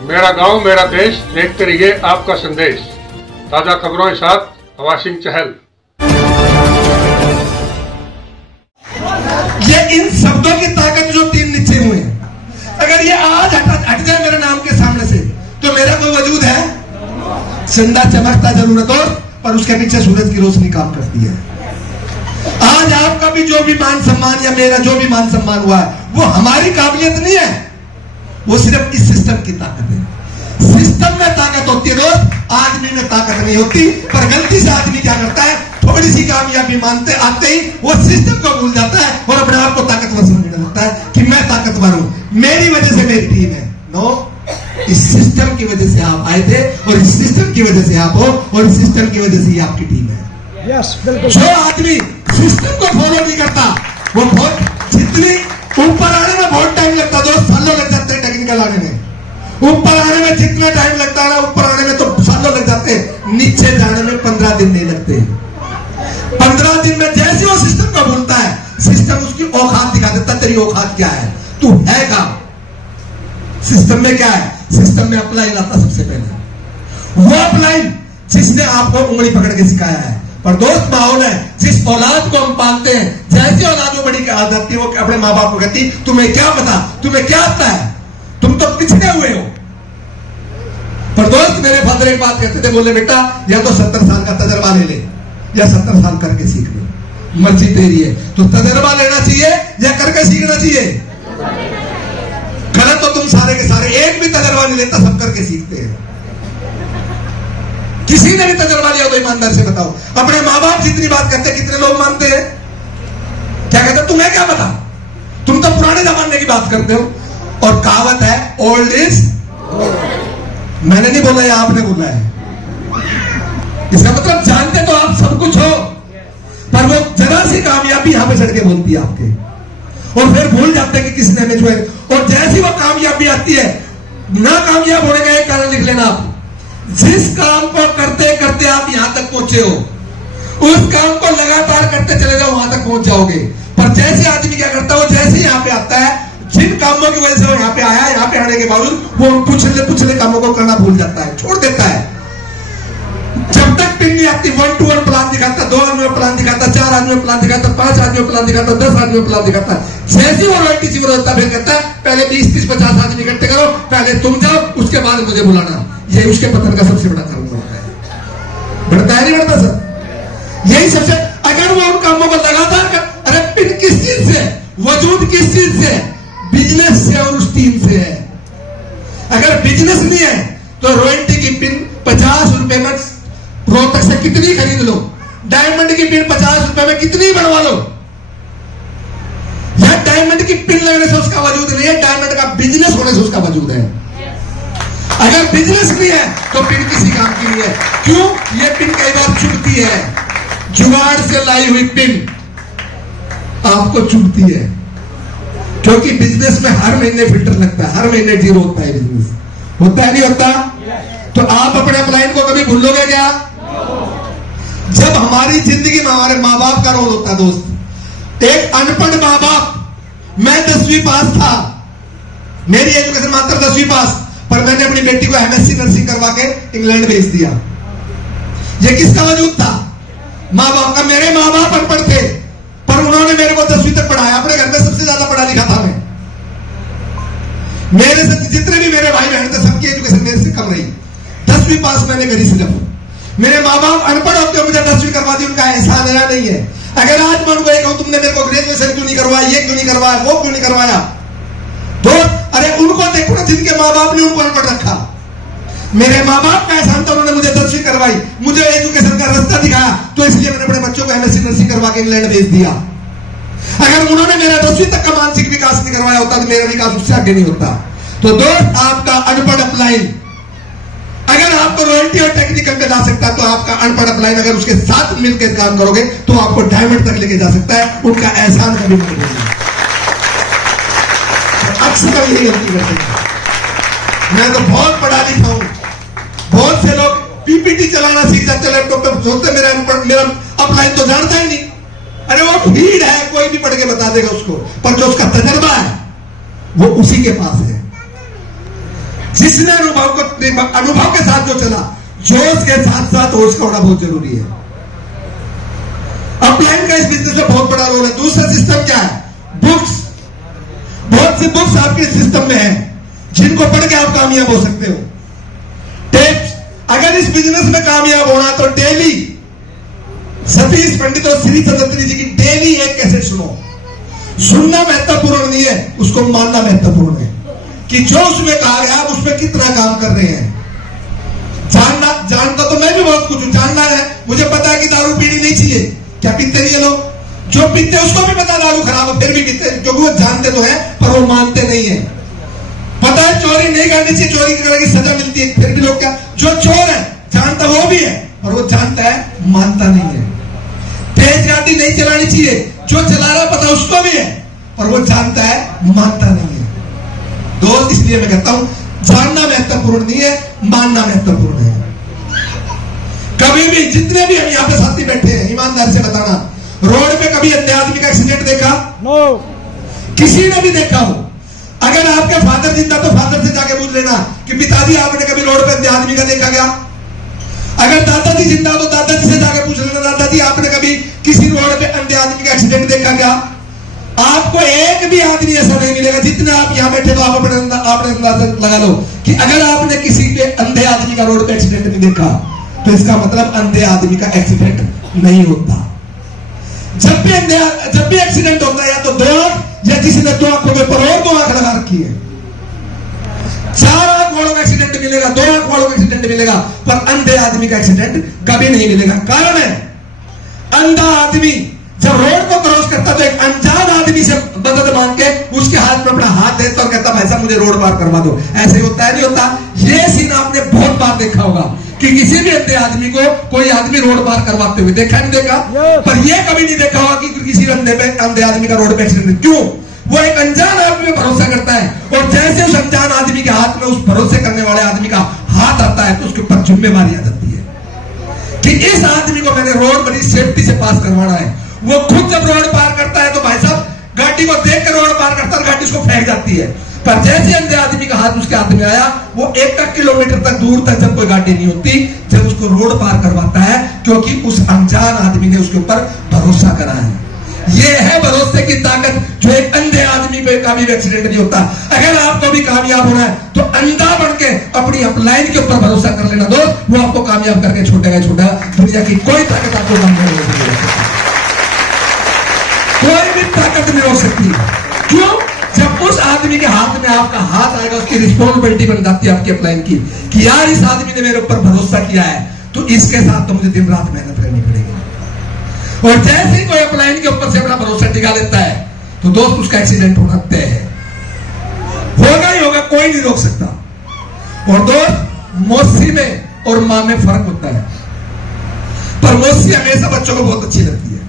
मेरा गांव मेरा देश देखते रहिए आपका संदेश। ताजा खबरों के साथ हवा सिंह चहल। ये इन शब्दों की ताकत जो तीन नीचे हुए हैं, अगर ये आज हट जाए मेरे नाम के सामने से तो मेरा कोई वजूद है? चंदा चमकता जरूर है दोस्त, पर उसके पीछे सूरज की रोशनी काम करती है। आज आपका भी जो भी मान सम्मान या मेरा जो भी मान सम्मान हुआ है वो हमारी काबिलियत नहीं है, वो सिर्फ इस सिस्टम की ताकत है। सिस्टम में ताकत होती है दोस्त, आदमी में ताकत नहीं होती। पर गलती से आदमी क्या करता है, थोड़ी सी कामयाबी मानते आते ही वो सिस्टम को भूल जाता है और अपने आप को ताकतवर समझने लगता है कि मैं ताकतवर हूं, मेरी वजह से मेरी टीम है। नो, इस सिस्टम की वजह से आप आए थे और इस सिस्टम की वजह से आप हो और इस सिस्टम की वजह से ही आपकी टीम है। जो आदमी सिस्टम को फॉलो नहीं करता वो बहुत, जितनी ऊपर आने में बहुत टाइम लगता है दोस्त, सालों लग जाते हैं टेक्निकल आने में। ऊपर आने में जितना टाइम लगता है ना, ऊपर आने में तो सालों लग जाते हैं, नीचे जाने में 15 दिन नहीं लगते। 15 दिन में जैसे वो सिस्टम को भूलता है, सिस्टम उसकी औकात दिखा देता, तेरी औकात क्या है, तू है का। सिस्टम में क्या है, सिस्टम में अप्लाई लाता सबसे पहले वो अप्लाई जिसने आपको उंगली पकड़ के सिखाया है। पर दोस्त माहौल है, जिस औलाद को हम पालते हैं, जैसी औलाद में बड़ी आ जाती है वो अपने माँ बाप को कहती तुम्हें क्या पता, तुम्हें क्या आता है, तुम तो पिछड़े हुए हो। पर दोस्त मेरे फादर एक बात कहते थे, बोले बेटा या तो 70 साल का तजर्बा ले ले या 70 साल करके सीख ले, मर्जी तेरी है। तो तजर्बा लेना चाहिए या करके सीखना चाहिए? गलत तो तुम सारे के सारे, एक भी तजर्बा नहीं लेता, सब करके सीखते हैं। किसी ने भी तजर्बा लिया तो ईमानदार से बताओ। अपने माँ बाप जितनी बात करते हैं कितने लोग मानते हैं? क्या कहते हैं, तुम्हें क्या पता, तुम तो पुराने जमाने की बात करते हो। और कहावत है ओल्ड इज, मैंने नहीं बोला है, आपने बोला है। इसका मतलब जानते तो आप सब कुछ हो, पर वो जरा सी कामयाबी यहां पे चढ़ के बोलती है आपके, और फिर भूल जाते हैं कि किसने हमें जो है। और जैसी वो कामयाबी आती है, ना कामयाब होने का एक कारण लिख लेना आप, जिस काम को करते करते आप यहां तक पहुंचे हो, उस काम को लगातार करते चले जाओ, वहां तक पहुंच जाओगे। पर जैसे आदमी क्या करता है, वो जैसे यहां पे आता है, जिन कामों की वजह से वो यहां पे आया, यहां पे आने के बावजूद वो पिछले कामों को करना भूल जाता है, छोड़ देता है। जब तक पिन नहीं आती, 1 to 1 प्लान दिखाता, 2 आदमी में प्लान दिखाता, 4 आदमी में प्लान दिखाता, 5 आदमी में प्लान दिखाता, 10 आदमी में प्लान दिखाता। जैसी वो रॉयल्टी सी होता फिर कहता है पहले 20, 30, 50 आदमी इकट्ठे करो, पहले तुम जाओ, उसके बाद मुझे बुलाना। ये उसके पतन का सबसे बड़ा कारण होता है। बढ़ता है नहीं बढ़ता सर? यही सबसे, अगर वो उन कामों को लगातार कर, अरे पिन किस चीज से, वजूद किस चीज से, बिजनेस से और उस टीम से है। अगर बिजनेस नहीं है तो रॉयल्टी की पिन 50 रुपए में रोहतक से कितनी खरीद लो, डायमंड की पिन 50 रुपए में कितनी बनवा लो, या डायमंड की पिन लगने से उसका वजूद नहीं है, डायमंड का बिजनेस होने से उसका वजूद है। अगर बिजनेस नहीं है तो पिन किसी काम की नहीं है। क्यों? ये पिन कई बार चुभती है, जुगाड़ से लाई हुई पिन आपको चुभती है, क्योंकि बिजनेस में हर महीने फिल्टर लगता है, हर महीने जीरो होता है। बिजनेस होता है नहीं होता? तो आप अपने क्लाइंट को कभी भूलोगे क्या? जब हमारी जिंदगी में हमारे माँ बाप का रोल होता है दोस्त, एक अनपढ़ माँ बाप, मैं 10वीं पास था, मेरी एजुकेशन मात्र 10वीं पास, पर मैंने अपनी बेटी को MSc नर्सिंग करवा के इंग्लैंड भेज दिया। ये किसका वजूद था? माँ बाप का। मेरे माँ बाप अनपढ़ थे, पर उन्होंने मेरे को 10वीं तक पढ़ाया। अपने घर में सबसे ज्यादा पढ़ा लिखा था मैं, मेरे से जितने भी मेरे भाई बहन थे सबकी एजुकेशन मेरे से कम रही। 10वीं पास मैंने करी सिर्फ। मेरे माँ बाप अनपढ़ होते हुए मुझे 10वीं करवा दी, उनका एहसान आया नहीं है। अगर आज मैं उनको कहूं तुमने मेरे को ग्रेजुएशन क्यों नहीं करवाया, ये क्यों नहीं करवाया, वो क्यों नहीं करवाया, तो अरे उनको देखो ना जिनके माँ बाप ने उनको अनपढ़ रखा। मेरे माँ बाप का एहसान था, उन्होंने मुझे 10वीं करवाई, मुझे एजुकेशन का रास्ता दिखाया, तो इसलिए मैंने अपने बच्चों को MSc नर्सिंग करवा के इंग्लैंड भेज दिया। अगर उन्होंने मेरा 10वीं तक का मानसिक विकास नहीं करवाया होता तो मेरा विकास उससे आगे नहीं होता। तो दोस्त, आपका अनपढ़ अपलाइन अगर आपको रॉयल्टी और टेक्निकल में जा सकता है, तो आपका अनपढ़ अपलाइन अगर उसके साथ मिलकर काम करोगे तो आपको डायमंड तक लेके जा सकता है। उनका एहसान कभी मत भूलना। अक्सर यही गलती करते हैं। मैं तो बहुत पढ़ा लिखा हूं, बहुत से लोग PPT चलाना सीख जाते लैपटॉप पे, सोचते मेरा अपलाइन तो जानता ही नहीं। अरे वो भीड़ है, कोई भी पढ़ के बता देगा उसको, पर जो उसका तजर्बा है वो उसी के पास है। जिसने अनुभव के साथ जो चला, जोश के साथ साथ होश का होना बहुत जरूरी है। अपलाइन का इस बिजनेस में बहुत बड़ा रोल है। दूसरा सिस्टम क्या है? बुक्स। बहुत सी बुक्स आपके सिस्टम में है जिनको पढ़ के आप कामयाब हो सकते हो। टिप्स, अगर इस बिजनेस में कामयाब होना तो डेली सतीश पंडित और श्री चंद्रत्री जी की डेली एक कैसेट सुनो। सुनना महत्वपूर्ण नहीं है, उसको मानना महत्वपूर्ण है कि जो उसमें कहा गया आप उसमें कितना काम कर रहे हैं। जानता तो मैं भी बहुत कुछ हूं, जानना है, मुझे पता है कि दारू पीनी नहीं चाहिए। क्या पीते नहीं है लोग? जो पीते हैं उसको भी पता दारू खराब है, फिर भी पीते हैं, क्योंकि वो जानते तो है पर वो मानते नहीं है। पता है चोरी नहीं करनी चाहिए, चोरी करने की सजा मिलती है, फिर भी लोग क्या, जो चोर है जानता वो भी है और वो जानता है, मानता नहीं है। तेज गाड़ी नहीं चलानी चाहिए, जो चला रहा पता उसको भी है और वो जानता है, मानता नहीं है। दोस्त, इसलिए मैं कहता हूं जानना महत्वपूर्ण नहीं है, मानना महत्वपूर्ण है। कभी भी जितने भी हम यहाँ पे साथी बैठे हैं, ईमानदार से बताना, रोड पे कभी अन्य आदमी का एक्सीडेंट देखा? नो। किसी ने भी देखा हो? अगर आपके फादर जिंदा तो फादर से जाके पूछ लेना कि पिताजी आपने कभी रोड पे अन्य आदमी का देखा क्या? अगर दादाजी जिंदा तो दादाजी से जाके पूछ लेना, दादाजी आपने कभी किसी रोड पे अन्य आदमी का एक्सीडेंट देखा क्या? आपको एक भी आदमी ऐसा नहीं मिलेगा, जितने आप यहां बैठे तो आप अपने अंदाजा लगा लो कि अगर आपने किसी के अंधे आदमी का रोड पे एक्सीडेंट नहीं देखा तो इसका मतलब अंधे आदमी का एक्सीडेंट नहीं होता। जब भी एक्सीडेंट होता है या तो दो आंख या किसी ने दो आंखों में पर और दो आंख लगा रखी है। चार आंख वालों का एक्सीडेंट मिलेगा, दो आंख वालों का एक्सीडेंट मिलेगा, पर अंधे आदमी का एक्सीडेंट कभी नहीं मिलेगा। कारण है, अंधा आदमी जब रोड को क्रॉस करता तो एक अनजान आदमी से मदद मांग के उसके हाथ में अपना हाथ देता और कहता भाई साहब मुझे रोड पार करवा दो। ऐसे ही होता है, नहीं होता? ये सीन आपने बहुत बार देखा होगा कि किसी भी अंधे आदमी को कोई आदमी रोड पार करवाते हुए देखा नहीं देखा? पर यह कभी नहीं देखा होगा कि किसी अंधे आदमी का रोड पे एक्सीडेंट। क्यों? वो एक अनजान आदमी में भरोसा करता है और जैसे उस अनजान आदमी के हाथ में उस भरोसे करने वाले आदमी का हाथ आता है तो उसके ऊपर जिम्मेवारी आ जाती है कि इस आदमी को मैंने रोड बड़ी सेफ्टी से पास करवाना है। वो खुद जब रोड पार करता है तो भाई साहब गाड़ी को देख कर रोड पार करता है, गाड़ी उसको फेंक जाती है। पर जैसे अंधे आदमी का हाथ उसके हाथ में आया, वो 1 किलोमीटर तक दूर तक जब कोई गाड़ी नहीं होती, जब उसको रोड पार करवाता है, क्योंकि उस अनजान आदमी ने उसके ऊपर भरोसा करा है। ये है भरोसे की ताकत, जो एक अंधे आदमी पे कभी भी एक्सीडेंट नहीं होता। अगर आपको भी कामयाब होना है तो अंधा बन के अपनी अपलाइन के ऊपर भरोसा कर लेना दोस्त, वो आपको कामयाब करके छोटेगा छोटा। दुनिया की कोई ताकत आपको काम नहीं हो सकती, कोई भी ताकत नहीं हो सकती। क्यों? जब उस आदमी के हाथ में आपका हाथ आएगा, उसकी रिस्पॉन्सिबिलिटी बन जाती है आपकी अपलाइन की कि यार इस आदमी ने मेरे ऊपर भरोसा किया है तो इसके साथ तो मुझे दिन रात मेहनत करनी पड़ेगी। और जैसे ही कोई अपलाइन के ऊपर से अपना भरोसा टिका लेता है तो दोस्त उसका एक्सीडेंट होना तय है, होगा ही होगा, कोई नहीं रोक सकता। और दोस्त, मौसी में और मां में फर्क होता है। पर मौसी हमेशा बच्चों को बहुत अच्छी लगती है,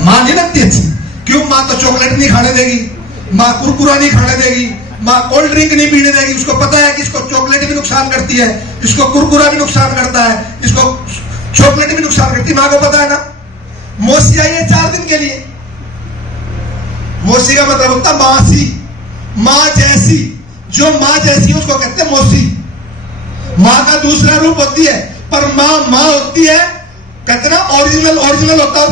मां नहीं लगती अच्छी। क्यों? मां तो चॉकलेट नहीं खाने देगी, मां कुरकुरा नहीं खाने देगी, मां कोल्ड ड्रिंक नहीं पीने देगी। उसको पता है कि इसको चॉकलेट भी नुकसान करती है, इसको कुरकुरा भी नुकसान करता है, इसको चॉकलेट भी नुकसान करती है, मां को पता है ना। मौसी आई है 4 दिन के लिए। मौसी का मतलब होता है मासी, मां जैसी। जो मां जैसी है उसको कहते हैं मौसी। मां का दूसरा रूप होती है, पर मां होती है, कहते ना ओरिजिनल होता है,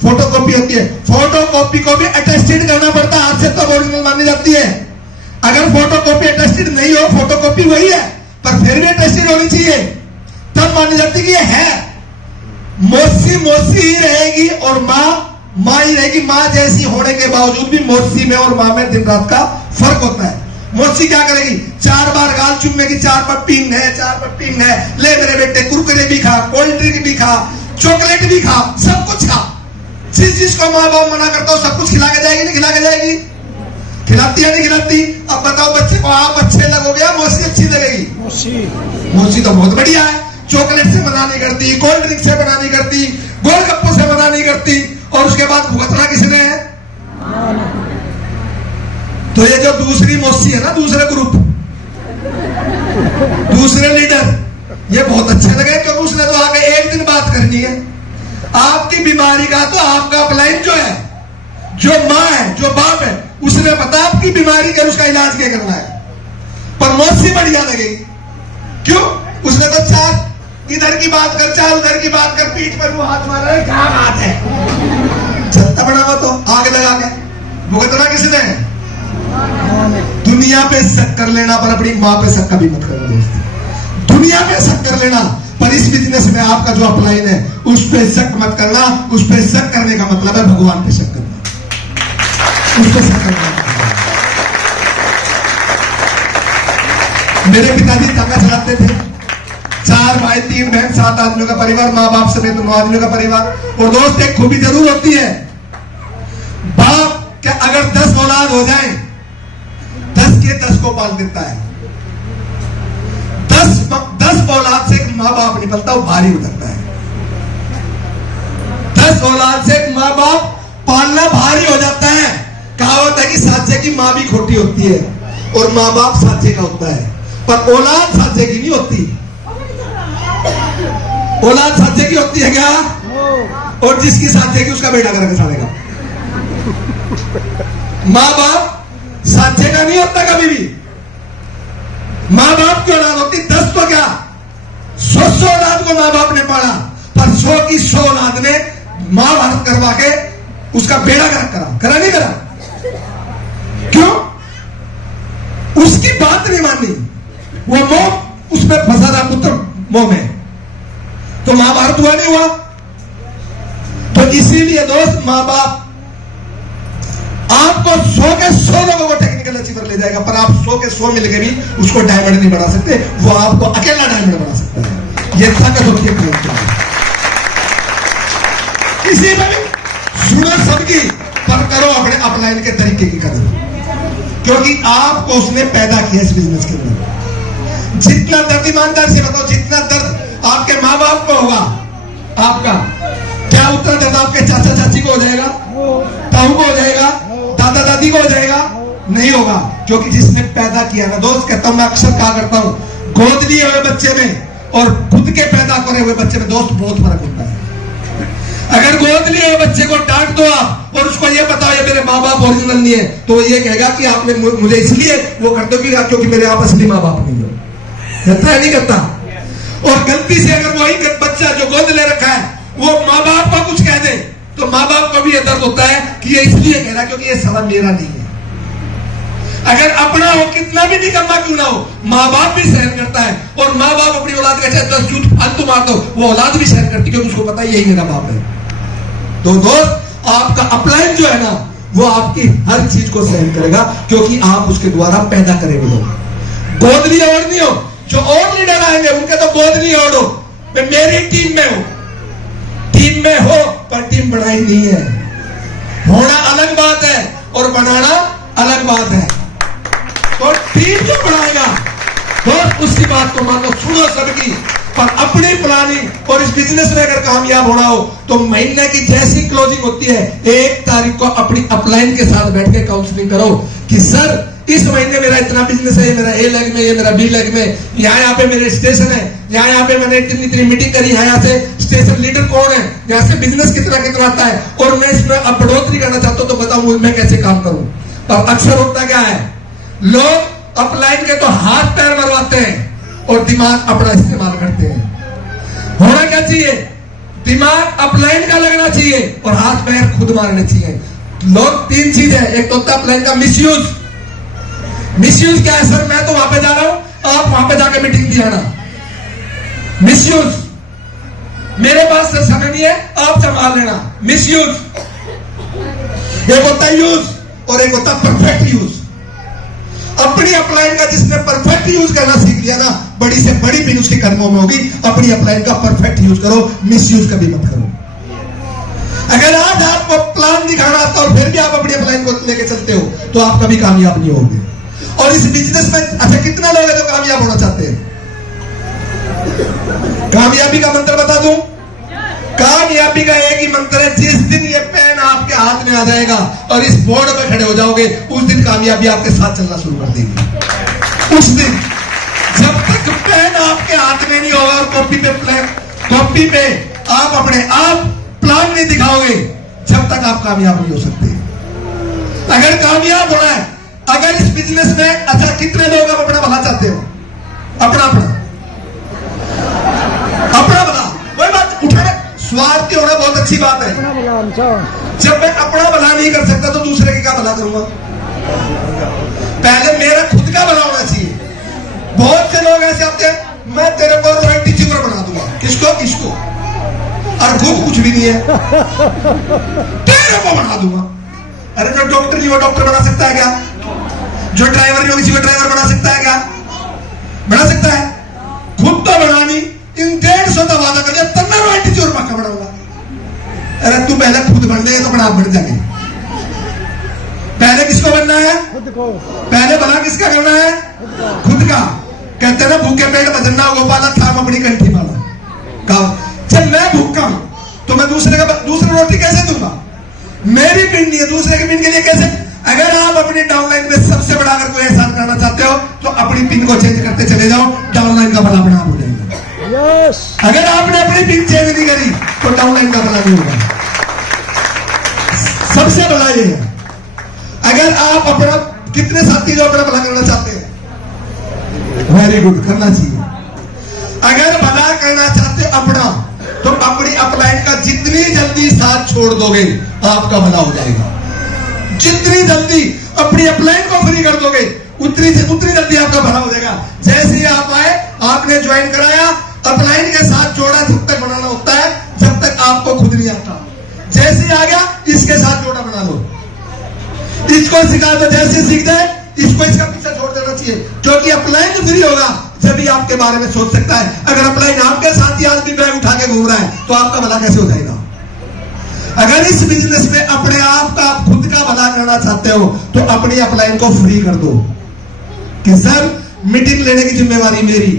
फोटोकॉपी होती है। फोटोकॉपी को भी अटेस्टेड करना पड़ता है, हाथ से तब ओरिजिनल मानी जाती है। अगर फोटोकॉपी अटेस्टेड नहीं हो, फोटोकॉपी वही है पर फिर भी अटेस्टेड होनी चाहिए, तब मानी जाती है कि ये है। मौसी ही रहेगी और मां ही रहेगी। मां जैसी होने के बावजूद भी मौसी में और मां में दिन रात का फर्क होता है। मौसी क्या करेगी? 4 बार गाल चूमेगी, 4 बार पीन है, ले मेरे बेटे कुरकुरे भी खा, कोल्ड ड्रिंक भी खा, चॉकलेट भी खा, सब कुछ खा। जिसको माँ बाप मना करता हो सब कुछ खिला के जाएगी, नहीं खिला के जाएगी? खिलाती है नहीं खिलाती? अब बताओ बच्चे को आप अच्छे लगोगे या मौसी अच्छी लगेगी? मौसी तो बहुत बढ़िया है, चॉकलेट से मना नहीं करती, कोल्ड ड्रिंक से मना नहीं करती, गोलगप्पों से मना नहीं करती, और उसके बाद भुगतना किसने है? तो ये जो दूसरी मौसी है ना, दूसरे ग्रुप, दूसरे लीडर, ये बहुत अच्छे लगे क्योंकि उसने तो आगे एक दिन बात करनी है। आपकी बीमारी का तो आपका अपलाइन जो है, जो माँ है, जो बाप है, उसने पता आपकी बीमारी का उसका इलाज क्या करना है। पर मौसी बढ़िया लगेगी। क्यों? उसने तो चार इधर की बात कर, चार उधर की बात कर, पीठ पर वो हाथ मार रहा है, क्या बात है, चलता बना हुआ तो आग लगा के भुगतना किसने? दुनिया पे शक कर लेना पर अपनी मां पे शक कभी मत करना दोस्त। दुनिया पे शक कर लेना पर इस बिजनेस में आपका जो अपलाइन है उस पे शक मत करना। उस पे शक करने का मतलब है भगवान पे शक करना, उस पे शक करना। मेरे पिताजी तांगा चलाते थे, 4 भाई 3 बहन 7 आदमियों का परिवार, माँ बाप समेत 9 आदमियों का परिवार। और दोस्त एक खूबी जरूर होती है, बाप क्या अगर 10 औलाद हो जाए 10 के 10 को पाल देता है। 10 औलाद से एक माँ बाप निकलता वो भारी उतरता है। 10 औलाद से एक माँ बाप पालना भारी हो जाता है। कहावत है कि साचे की माँ भी खोटी होती है और माँ बाप साचे का होता है, पर औलाद साचे की नहीं होती। औलाद साचे की होती है क्या? और जिसकी साचे की उसका बेटा करके साड़ेगा। माँ बाप साचे का नहीं होता कभी भी। माँ बाप की औलाद होती 10 तो क्या 100 औलाद को माँ बाप ने पाला, पर 100 की 100 औलाद ने महाभारत करवा के उसका बेड़ा करा नहीं करा? क्यों? उसकी बात नहीं मानी, वो मोह उसमें फंसा था, पुत्र मोह में, तो महाभारत हुआ नहीं हुआ। तो इसीलिए दोस्त माँ बाप आपको 100 के 100 लोगों को टेक्निकल अचीवर ले जाएगा, पर आप 100 के 100 मिलके भी उसको डायमंड नहीं बना सकते। वो आपको अकेला डायमंड बना सकता है। ये ताकत होती है प्रेम की। किसी में भी सुनो सबकी, पर करो अपने अपलाइन के तरीके की कदर, क्योंकि आपको उसने पैदा किया इस बिजनेस के अंदर। जितना दर्द, ईमानदार से बताओ, जितना दर्द आपके माँ बाप को होगा आपका, क्या उतना दर्द आपके चाचा चाची को हो जाएगा, ताऊ को हो जाएगा, दादा दादी को हो जाएगा? नहीं होगा, क्योंकि जिसने पैदा किया ना दोस्त। कहता हूं मैं, अक्सर कहा करता हूं, गोद लिए हुए बच्चे में और खुद के पैदा करे हुए बच्चे में दोस्त बहुत फर्क होता है। अगर गोद लिए हुए बच्चे को डांट दो आप और उसको ये बताओ ये मेरे माँ बाप ओरिजिनल नहीं है, तो वो ये कहेगा कि आपने मुझे इसलिए वो कर दो क्योंकि मेरे आप असली माँ बाप नहीं हो। करता है नहीं करता? और गलती से अगर वही बच्चा जो गोद ले रखा है वो माँ बाप को कुछ कह दे, तो माँ बाप को भी ये दर्द होता है कि ये इसलिए कह रहा क्योंकि ये सवाल मेरा नहीं है। अगर अपना हो, कितना भी निकम्मा क्यों ना हो, माँ बाप भी सहन करता है। और माँ बाप अपनी औलाद का 10 जूठ फालतू मार दो, वो औलाद भी सहन करती है, क्योंकि उसको पता है यही मेरा बाप है। तो दोस्त आपका अपलाइन जो है ना, वो आपकी हर चीज को सहन करेगा, क्योंकि आप उसके द्वारा पैदा करे हुए लोग। गोद लिए और नहीं हो, जो और लीडर आएंगे उनके तो गोद नहीं ओढ़ो, मैं मेरी टीम में हूं। टीम में हो पर टीम बनाई नहीं है। होना अलग बात है और बनाना अलग बात है। तो टीम जो बनाएगा दोस्त उसकी बात को मानो, सुनो सबकी, पर अपनी प्लानिंग। और इस बिजनेस में अगर कामयाब होना हो तो महीने की जैसी क्लोजिंग होती है 1 तारीख को अपनी अपलाइन के साथ बैठ के काउंसलिंग करो कि सर इस महीने मेरा इतना बिजनेस है, मेरा ए लेग में, ये मेरा बी लेग में, यहाँ पे मेरे स्टेशन है, यहाँ पे मैंने इतनी मीटिंग करी, यहाँ से स्टेशन लीडर कौन है, यहाँ से बिजनेस कितना आता है, और मैं इसमें अब बढ़ोतरी करना चाहता हूँ तो बताऊं मैं कैसे काम करूं। पर अक्सर होता क्या है, लोग अपलाइन के तो हाथ पैर मरवाते हैं और दिमाग अपना इस्तेमाल करते हैं। होना क्या चाहिए, दिमाग अपलाइन का लगना चाहिए और हाथ पैर खुद मारने चाहिए। लोग 3 चीज है, एक तो होता है अपलाइन का मिसयूज। मिसयूज क्या है, सर मैं तो वहां पे जा रहा हूं, आप वहां पे जाके मीटिंग दिया ना। मिसयूज, मेरे पास समय नहीं है, आप संभाल लेना। मिसयूज। एक होता है यूज और एक होता है परफेक्ट यूज। अपनी अपलाइन का जिसने परफेक्ट यूज करना सीख लिया ना, बड़ी से बड़ी भी उसके कर्मों में होगी। अपनी अपलाइन का परफेक्ट यूज करो, मिसयूज कभी मत करो। अगर आज आपको प्लान दिखाना आता और फिर भी आप अपनी अपलाइन को लेके चलते हो तो आप कभी कामयाब नहीं होंगे। और इस बिजनेस में अच्छा कितना लोग हैं जो कामयाब होना चाहते हैं? कामयाबी का मंत्र बता दूं? कामयाबी का एक ही मंत्र है, जिस दिन ये पेन आपके हाथ में आ जाएगा और इस बोर्ड पे खड़े हो जाओगे, उस दिन कामयाबी आपके साथ चलना शुरू कर देगी। उस दिन जब तक पेन आपके हाथ में नहीं होगा और कॉपी पे आप अपने आप प्लान नहीं दिखाओगे, जब तक आप कामयाब नहीं हो सकते। अगर कामयाब होना है, अगर इस बिजनेस में अच्छा कितने लोग अपना भला चाहते जब मैं अपना भला नहीं कर सकता तो दूसरे की क्या भला करूंगा? पहले मेरा खुद का भला होना चाहिए। बहुत से लोग ऐसे आते हैं, मैं तेरे को रॉयल्टी चीवर बना दूंगा। किसको? किसको? और खुद कुछ भी नहीं है, तेरे को बना दूंगा। अरे जो डॉक्टर नहीं वो डॉक्टर बना सकता है क्या? जो ड्राइवर नहीं हो किसी को ड्राइवर बना सकता है क्या? बना सकता है? खुद तो बना नहीं, इन 150 का वादा कर दिया तब मैं रॉयल्टी चीवर पक्का बनाऊंगा। अरे तू पहले खुद बन दे तो बना बढ़ जाएंगे। पहले किसको बनना है? खुद को। पहले भला किसका करना है? खुद का। कहते हैं ना भूखे पेट भजन ना गोपाला था अपनी कंठी वाला। कहा जब मैं भूखा हूं तो मैं दूसरे रोटी कैसे दूंगा? मेरी पिंड नहीं है, दूसरे की पिंड के लिए कैसे? अगर आप अपनी डाउनलाइन में सबसे बड़ा अगर कोई एहसान करना चाहते हो तो अपनी पिन को चेंज करते चले जाओ, डाउनलाइन का भला बना हो जाएगा। अगर आपने अपनी पिन चेंज नहीं करी तो डाउनलाइन का भला नहीं होगा। सबसे बड़ा ये है, अगर आप अपना, कितने साथी जो अपना भला करना चाहते हैं? वेरी गुड, करना चाहिए। अगर भला करना चाहते हो अपना, तो अपनी अपलाइन का जितनी जल्दी साथ छोड़ दोगे आपका भला हो जाएगा। जितनी जल्दी अपनी अपलाइन को फ्री कर दोगे उतनी जल्दी आपका भला हो जाएगा। जैसे ही आप आए, आपने ज्वाइन कराया, अपलाइन के साथ जोड़ा जब तक बनाना होता है जब तक आपको खुद नहीं आता। जैसे ही आ गया इसके साथ जोड़ा बना लो, इसको सिखा दो, जैसे सीख जाए इसको इसका पीछा छोड़ देना चाहिए, क्योंकि अपलाइन फ्री होगा जब भी आपके बारे में सोच सकता है। अगर अपलाइन आपके साथ ही आज भी बैग उठा के घूम रहा है तो आपका भला कैसे हो जाएगा? अगर इस बिजनेस में अपने आप का खुद का भला करना चाहते हो तो अपनी अपलाइन को फ्री कर दो कि सर मीटिंग लेने की जिम्मेवारी मेरी,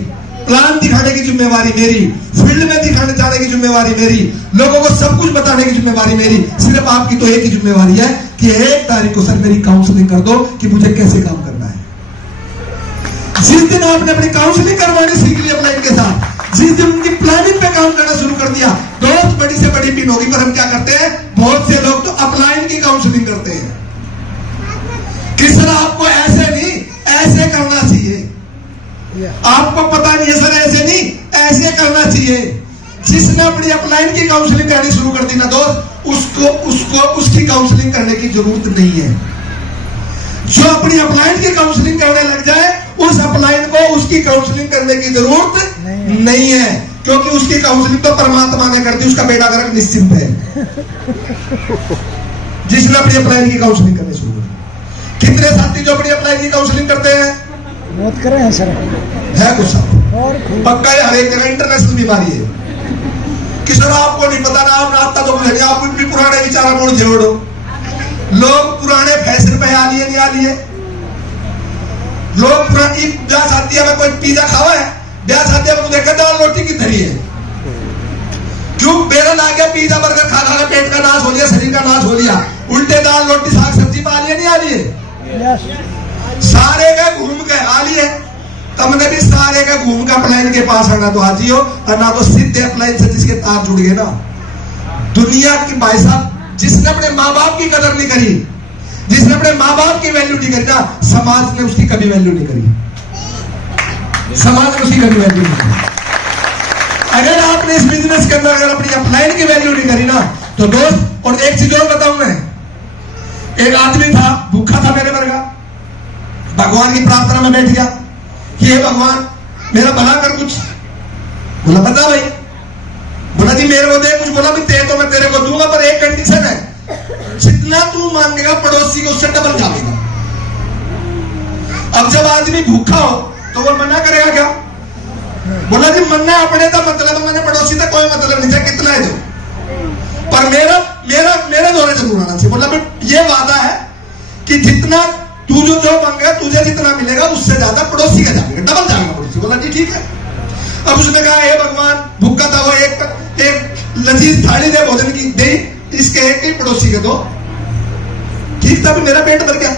प्लान दिखाने की जिम्मेवारी मेरी, फील्ड में दिखाने जाने की जिम्मेवारी मेरी, लोगों को सब कुछ बताने की जिम्मेवारी मेरी। सिर्फ आपकी तो एक ही जिम्मेवारी है कि 1 तारीख को सर मेरी काउंसलिंग कर दो कि मुझे कैसे काम करना है। जिस दिन आपने अपनी काउंसलिंग करवानी सीख ली अपलाइन के साथ, जिस दिन उनकी प्लानिंग पे काम करना शुरू कर दिया, दोस्त बड़ी से बड़ी पिन होगी। पर हम क्या करते हैं, बहुत से लोग तो अपलाइन की काउंसलिंग करते हैं कि सर आपको ऐसे नहीं ऐसे करना चाहिए, आपको पता नहीं है सर ऐसे नहीं ऐसे करना चाहिए। जिसने अपनी अपलाइन की काउंसलिंग करनी शुरू कर दी ना दोस्त, उसको उसकी काउंसलिंग करने की जरूरत नहीं है। जो अपनी अपलाइन की काउंसलिंग करने लग जाए उस अपलाइन को उसकी काउंसलिंग करने की जरूरत नहीं है, क्योंकि उसकी काउंसलिंग तो परमात्मा ने कर दी, उसका बेड़ा गर्क निश्चिंत है। जिसने अपनी अपलाइन की काउंसलिंग करनी शुरू कर दी। कितने साथी जो अपनी अपलाइन की काउंसलिंग करते हैं? बहुत करे हैं सर, है कुछ पक्का है। हर एक जगह इंटरनेशनल बीमारी है कि सर आपको नहीं पता ना, आप नाता तो मुझे आप भी पुराने विचार मोड़ जोड़ो। लोग पुराने फैशन पे आ लिए नहीं आ लिए, लोग पुरानी ब्याह शादी में कोई पिज्जा खावा है, ब्याह शादी में देखा दाल रोटी की धरी है, क्यों बेरा ला गया पिज्जा बर्गर खा खा के पेट का नाश हो लिया, शरीर का नाश हो लिया। उल्टे दाल रोटी साग सब्जी पा लिए नहीं आ लिए, सारे का घूम के आ लिए। तुमने भी सारे का घूम के अपलाइन के पास आना तो आज ही हो, और ना तो सीधे अपलाइन से जिसके तार जुड़ गए ना। दुनिया की भाई साहब, जिसने अपने माँ बाप की कदर नहीं करी, जिसने अपने माँ बाप की वैल्यू नहीं करी ना, समाज ने उसकी कभी वैल्यू नहीं करी, समाज ने उसकी कभी वैल्यू नहीं करी। अगर आपने इस बिजनेस के अंदर अगर अपनी अपलाइन की वैल्यू नहीं करी ना तो दोस्त, और एक चीज और बताऊं मैं, एक आदमी था भूखा था मेरे वर्गा, भगवान की प्रार्थना में बैठ गया, ये भगवान मेरा भला कर कुछ। बोला बता भाई, बोला जी मेरे को दे कुछ। बोला भी दे तो मैं तेरे को दूंगा, पर एक कंडीशन है, जितना तू मांगेगा पड़ोसी को उससे डबल जाएगा। अब जब आदमी भूखा हो तो वो मना करेगा क्या? बोला जी मन्ना अपने का मतलब, मैंने पड़ोसी का कोई मतलब नहीं था, कितना है जो, पर मेरा दोरे जरूर आना चाहिए। बोला ये वादा है कि जितना तू जो मांगेगा तुझे जितना मिलेगा उससे ज्यादा पड़ोसी का जाएगा, डबल जाएगा पड़ोसी। बोला जी ठीक है। अब उसने कहा हे भगवान, भूखा था वो, एक लजीज थाली दे भोजन की दे, इसके एक ही पड़ोसी के दो। ठीक था, मेरा पेट भर गया।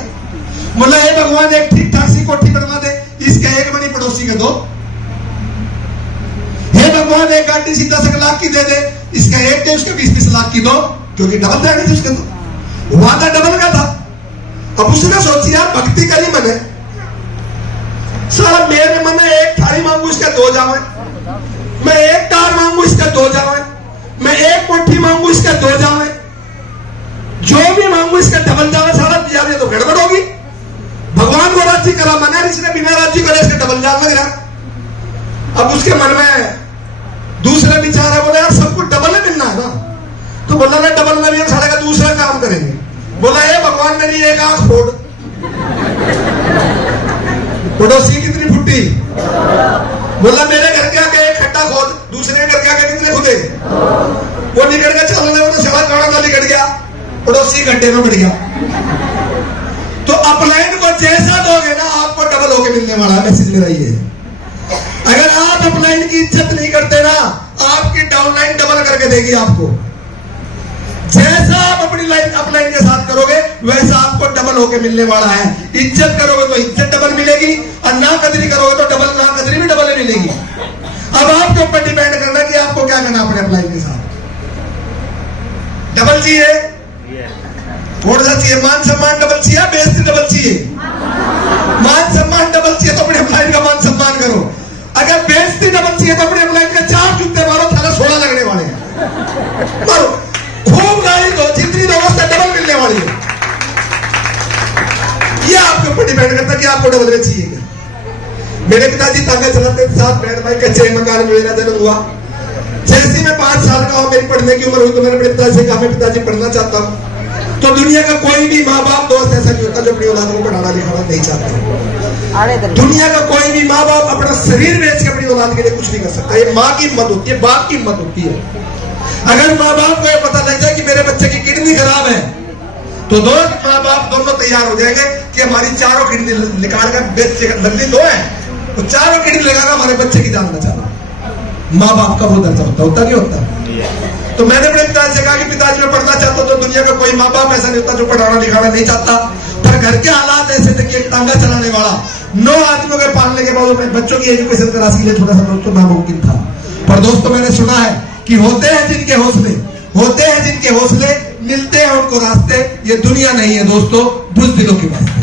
बोला हे भगवान, एक ठीक ठाक सी कोठी बनवा दे, इसके एक बड़ी पड़ोसी के दो। हे भगवान, एक गाड़ी सीधा 10 लाख की दे दे, इसका एक दे, उसके 20-20 लाख की दो, क्योंकि डबल जानी थी उसके दो, वादा डबल का था। अब उसने सोची यार भक्ति का ही मन है, सारा मेरे मन में एक थाली मांगू इसका 2 जावे, मैं एक तार मांगू इसका 2 जावे, मैं एक कोठी मांगू इसका 2 जावे। जो भी मांगू इसका डबल जाना सारा दिया तो गड़बड़ होगी। भगवान को राजी करा मैंने, इसने बिना राजी करे इसका डबल जान लग रहा। अब उसके मन में दूसरा विचार है, बोला यार सबको डबल ही मिलना है ना, तो बोला ना डबल में भी सारे का दूसरा काम करेंगे। बोला ये भगवान मेरी एक आंख फोड़। पड़ोसी कितनी फुट्टी। बोला मेरे घर के आगे एक खड्डा खोद, दूसरे घर के आगे कितने खुदे। वो निकल गया चलने, वो तो सड़ा काड़ा निकल गया, पड़ोसी गड्ढे में बढ़ गया। तो अपलाइन को जैसा दोगे ना आपको डबल होके मिलने वाला है। मैसेज मेरा ये है, अगर आप अपलाइन की इज्जत नहीं करते ना, आपकी डाउनलाइन डबल करके देगी आपको। जैसा आप अपनी लाइन अपलाइन के साथ करोगे वैसा आपको डबल होके मिलने वाला है। इज्जत करोगे तो इज्जत डबल मिलेगी, और ना कदरी करोगे तो डबल ना कदरी भी डबल मिलेगी। अब आपके ऊपर डिपेंड करना कि आपको क्या करना अपने अपलाइन के साथ। डबल चाहिए, थोड़ा सा चाहिए, मान सम्मान डबल चाहिए, बेइज्जती डबल चाहिए। मान सम्मान डबल चाहिए तो अपने अपलाइन का मान सम्मान करो। अगर बेइज्जती डबल चाहिए तो अपने अपलाइन के 4 जूते मारो, थाला 16 लगने वाले हैं। मारो खूब गाली दो, जितनी दो उससे डबल मिलने वाली है। ये आपके ऊपर डिपेंड करता है कि आपको डबल में चाहिए क्या। मेरे पिताजी तांगा चलाते थे, साथ बैठ भाई कच्चे मकान में मेरा जन्म हुआ। जैसे मैं 5 साल का हूं, मेरी पढ़ने की उम्र हुई तो मैंने अपने पिताजी से कहा मैं पिताजी पढ़ना चाहता हूं। तो दुनिया का कोई भी माँ बाप दोस्त ऐसा नहीं होता जो अपनी औलाद को पढ़ाना लिखाना नहीं चाहता। दुनिया का कोई भी माँ बाप अपना शरीर बेच के अपनी औलाद के लिए कुछ नहीं कर सकता। ये माँ की हिम्मत होती है, बाप की हिम्मत होती है। अगर माँ बाप को यह पता लग जाए कि मेरे बच्चे की किडनी खराब है तो दोस्त माँ बाप दोनों तैयार हो जाएंगे कि हमारी 4 किडनी निकाल कर बेच, नकली 2 है तो 4 किडनी लगाकर हमारे बच्चे की जान बचाना। माँ बाप का वो दर्जा होता नहीं होता। तो मैंने अपने पिताजी से कहा कि पिताजी मैं पढ़ना चाहता हूँ। तो दुनिया का कोई माँ बाप ऐसा नहीं होता जो पढ़ाना लिखाना नहीं चाहता, पर घर के हालात ऐसे थे कि एक टांगा चलाने वाला 9 आदमियों के पालने के बाद बच्चों की एजुकेशन कराने के लिए थोड़ा सा दोस्तों नामुमकिन था। पर दोस्तों मैंने सुना है कि होते हैं जिनके हौसले, होते हैं जिनके हौसले, मिलते हैं उनको रास्ते। ये दुनिया नहीं है दोस्तों, बुज़दिलों के वास्ते।